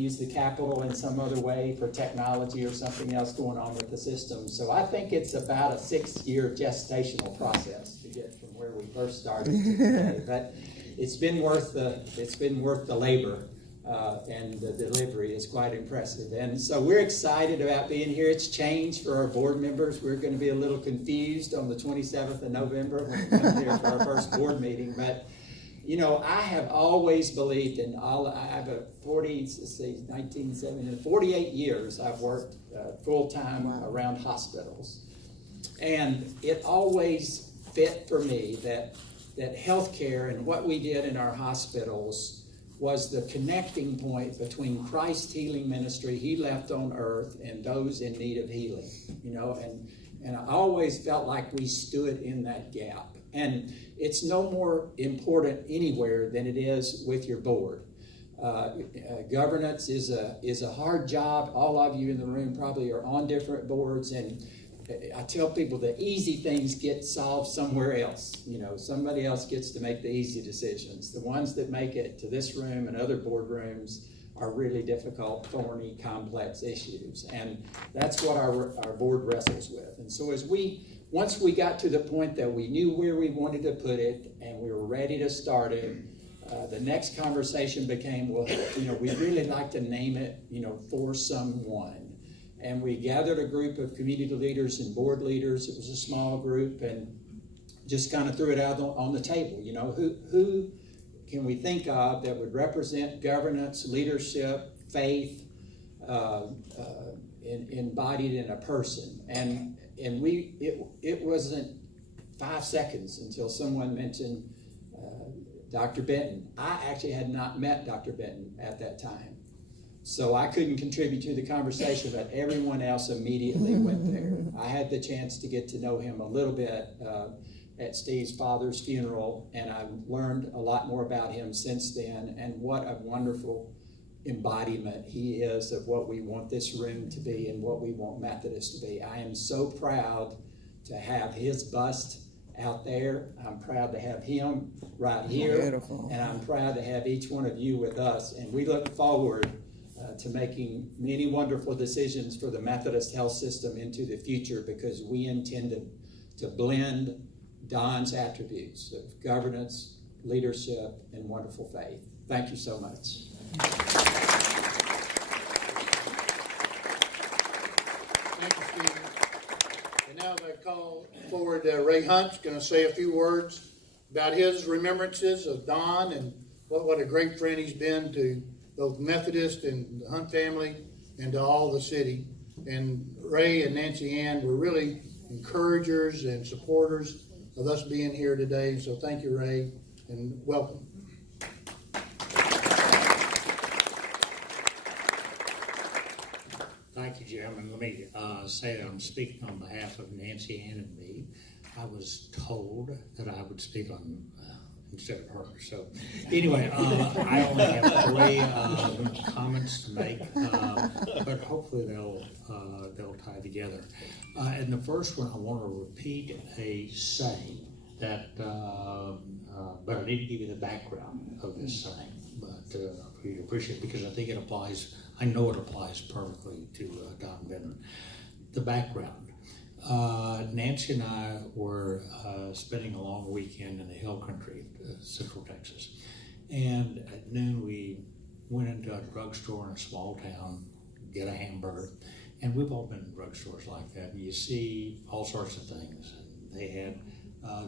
use the capital in some other way for technology or something else going on with the system. So I think it's about a 6-year gestational process to get from where we first started to today. But it's been worth the labor, and the delivery is quite impressive. And so we're excited about being here. It's changed for our board members. We're going to be a little confused on the 27th of November when we come here for our first board meeting. But you know, I have always believed in I have a 48 years I've worked full-time around hospitals. And it always fit for me that healthcare and what we did in our hospitals was the connecting point between Christ's healing ministry he left on earth and those in need of healing, you know, and I always felt like we stood in that gap. And it's no more important anywhere than it is with your board. Governance is a hard job. All of you in the room probably are on different boards, and I tell people the easy things get solved somewhere else. You know, somebody else gets to make the easy decisions. The ones that make it to this room and other boardrooms are really difficult, thorny, complex issues. And that's what our board wrestles with. And so once we got to the point that we knew where we wanted to put it and we were ready to start it, the next conversation became, well, you know, we'd really like to name it, you know, for someone. And we gathered a group of community leaders and board leaders. It was a small group, and just kind of threw it out on the table. You know, who can we think of that would represent governance, leadership, faith, embodied in a person? And it wasn't 5 seconds until someone mentioned Dr. Benton. I actually had not met Dr. Benton at that time, so I couldn't contribute to the conversation, but everyone else immediately went there. I had the chance to get to know him a little bit at Steve's father's funeral, and I've learned a lot more about him since then, and what a wonderful embodiment he is of what we want this room to be and what we want Methodist to be. I am so proud to have his bust out there. I'm proud to have him right here. Beautiful. And I'm proud to have each one of you with us. And we look forward to making many wonderful decisions for the Methodist health system into the future, because we intend to blend Don's attributes of governance, leadership, and wonderful faith. Thank you so much. Thank you, Stephen. And now I call forward Ray Hunt's going to say a few words about his remembrances of Don and what a great friend he's been to both Methodist and the Hunt family and to all the city. And Ray and Nancy Ann were really encouragers and supporters of us being here today. So thank you, Ray, and welcome. Thank you, Jim, and let me say that I'm speaking on behalf of Nancy Ann and me. I was told that I would speak on instead of her. So anyway, I only have 3 comments to make, but hopefully they'll tie together. And the first one, I want to repeat a saying that, but I need to give you the background of this saying, but for you to appreciate, because I think it applies. I know it applies perfectly to Don Benton. The background. Nancy and I were spending a long weekend in the hill country, Central Texas. And at noon, we went into a drugstore in a small town, get a hamburger. And we've all been in drugstores like that. You see all sorts of things. They had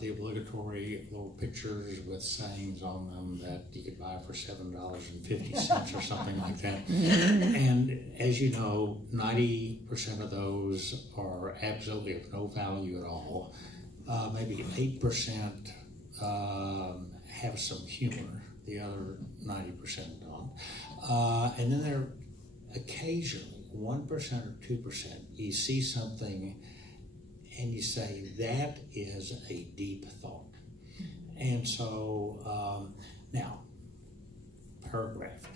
the obligatory little pictures with sayings on them that you could buy for $7.50 or something like that. And as you know, 90% of those are absolutely of no value at all. Maybe 8% have some humor. The other 90% don't. And then there occasionally 1% or 2%, you see something and you say, that is a deep thought. And so, now, paragraph.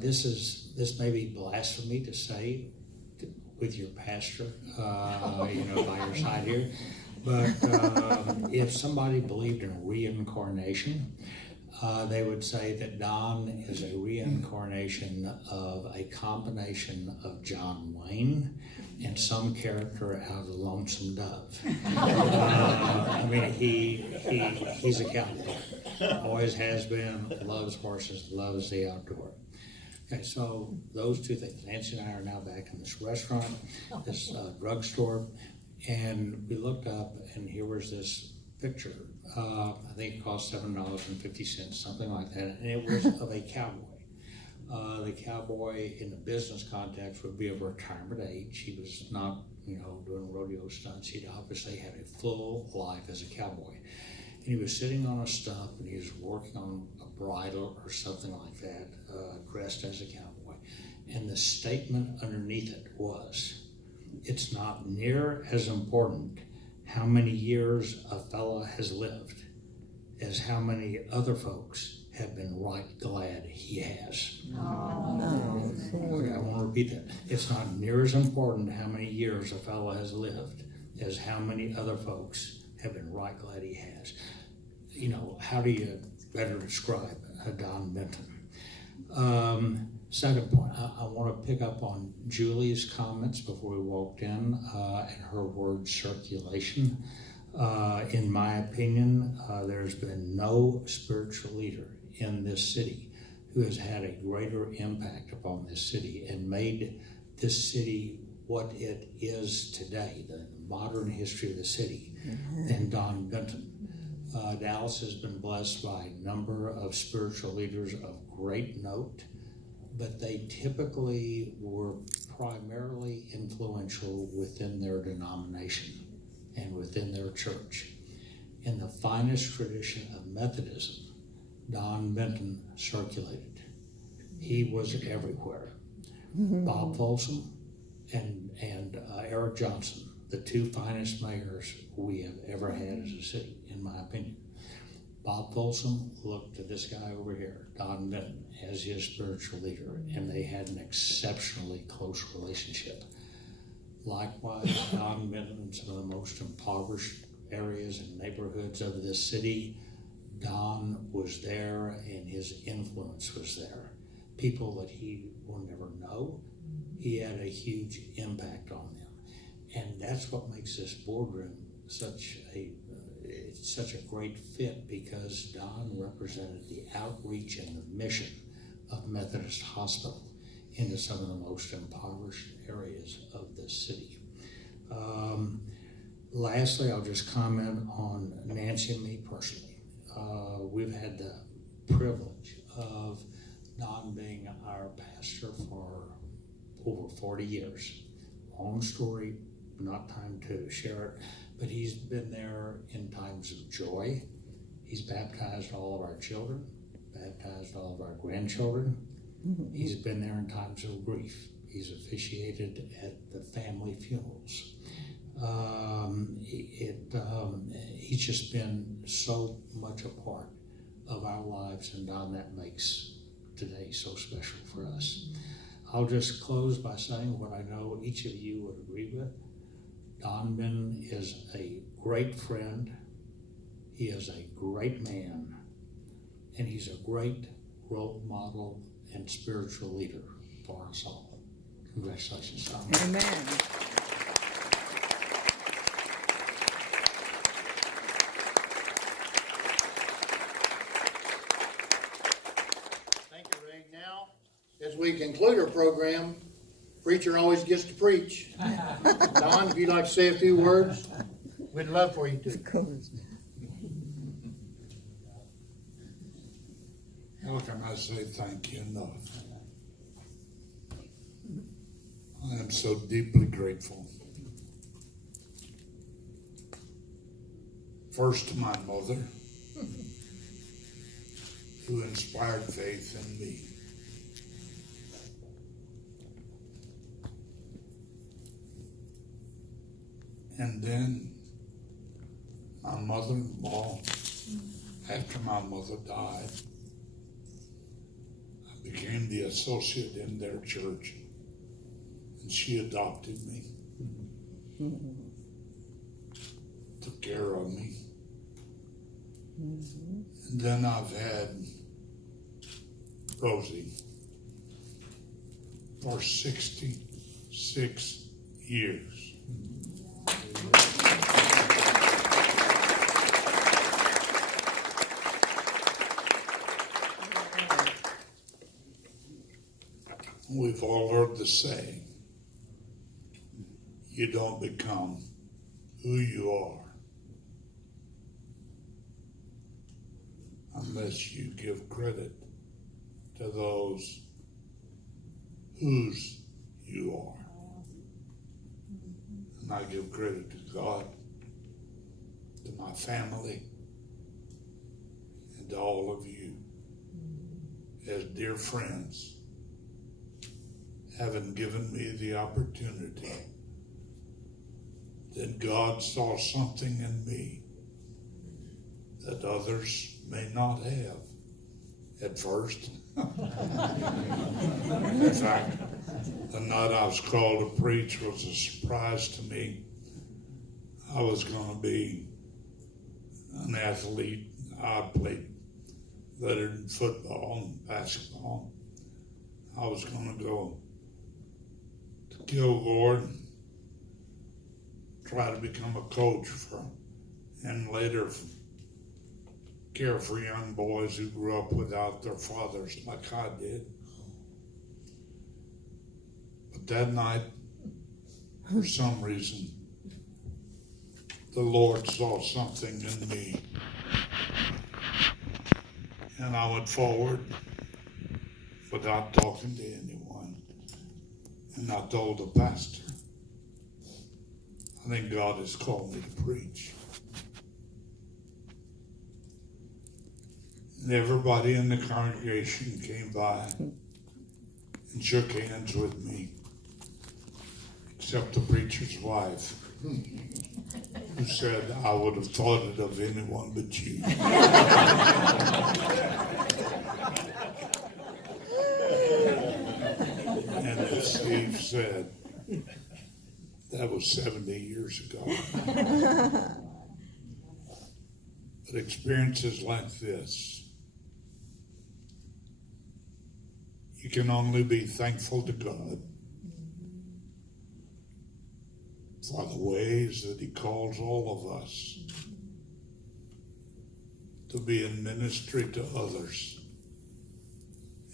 This may be blasphemy to say with your pastor, by your side here, but if somebody believed in reincarnation, they would say that Don is a reincarnation of a combination of John Wayne and some character out of The Lonesome Dove. I mean, he's a cowboy. Always has been, loves horses, loves the outdoor. Okay, so those two things. Nancy and I are now back in this restaurant, this drugstore, and we looked up, and here was this picture. I think it cost $7.50, something like that, and it was of a cowboy. The cowboy in the business context would be of retirement age. He was not, doing rodeo stunts. He'd obviously had a full life as a cowboy. And he was sitting on a stump, and he was working on a bridle or something like that, dressed as a cowboy. And the statement underneath it was, it's not near as important how many years a fella has lived as how many other folks have been right glad he has. Okay, I want to repeat that. It's not near as important how many years a fella has lived as how many other folks have been right glad he has. How do you better describe Don Benton? Second point, I want to pick up on Julie's comments before we walked in, and her word circulation. In my opinion, there's been no spiritual leader in this city who has had a greater impact upon this city and made this city what it is today, the modern history of the city, than Don Benton. Dallas has been blessed by a number of spiritual leaders of great note, but they typically were primarily influential within their denomination and within their church. In the finest tradition of Methodism, Don Benton circulated. He was everywhere. Bob Folsom and Eric Johnson, the two finest mayors we have ever had as a city, in my opinion. Bob Folsom looked at this guy over here, Don Benton, as his spiritual leader, and they had an exceptionally close relationship. Likewise, Don Benton, in some of the most impoverished areas and neighborhoods of this city, Don was there and his influence was there. People that he will never know, he had a huge impact on them. And that's what makes this boardroom such a great fit, because Don represented the outreach and the mission of Methodist Hospital into some of the most impoverished areas of this city. Lastly, I'll just comment on Nancy and me personally. We've had the privilege of Don being our pastor for over 40 years. Long story, not time to share it, but he's been there in times of joy. He's baptized all of our children, baptized all of our grandchildren. He's been there in times of grief. He's officiated at the family funerals. He's just been so much a part of our lives, and Don, that makes today so special for us. I'll just close by saying what I know each of you would agree with. Don Benton is a great friend, he is a great man, and he's a great role model and spiritual leader for us all. Congratulations, Don. Amen. Thank you, Ray. Now, as we conclude our program, preacher always gets to preach. Don, if you'd like to say a few words, we'd love for you to. Of course. How can I say thank you enough? I am so deeply grateful. First to my mother, who inspired faith in me. And then my mother-in-law, after my mother died, I became the associate in their church, and she adopted me, took care of me, And then I've had Rosie for 66 years. We've all heard the saying, you don't become who you are unless you give credit to those whose you are. And I give credit to God, to my family, and to all of you as dear friends, having given me the opportunity that God saw something in me that others may not have at first. In fact, the night I was called to preach was a surprise to me. I was going to be an athlete. I played veteran football and basketball. I was going to go to Kilgore and try to become a coach and later care for young boys who grew up without their fathers like I did. But that night, for some reason, the Lord saw something in me. And I went forward without talking to anyone. And I told the pastor, I think God has called me to preach. And everybody in the congregation came by and shook hands with me, except the preacher's wife, who said, I would have thought it of anyone but you. And as Steve said, that was 70 years ago. But experiences like this, you can only be thankful to God for the ways that He calls all of us to be in ministry to others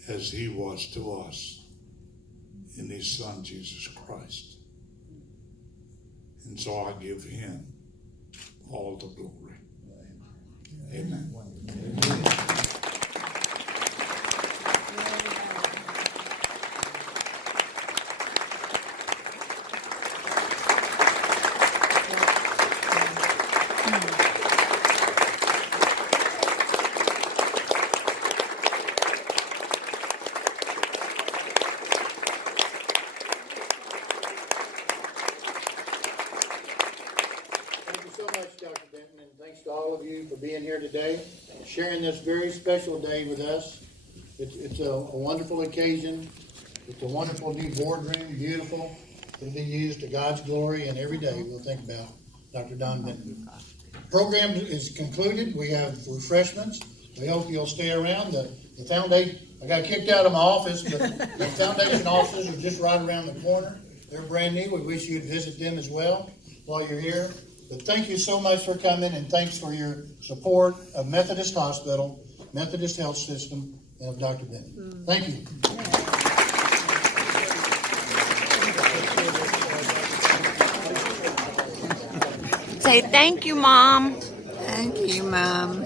as He was to us in His Son, Jesus Christ. And so I give Him all the glory. Amen. Thank you so much, Dr. Benton, and thanks to all of you for being here today, sharing this very special day with us. It's a wonderful occasion. It's a wonderful new boardroom, beautiful. It'll be used to God's glory, and every day we'll think about Dr. Don Benton. Program is concluded. We have refreshments. We hope you'll stay around. The foundation, I got kicked out of my office, but the foundation offices are just right around the corner. They're brand new. We wish you'd visit them as well while you're here. But thank you so much for coming, and thanks for your support of Methodist Hospital, Methodist Health System, and of Dr. Benton. Thank you. Say thank you, Mom. Thank you, Mom.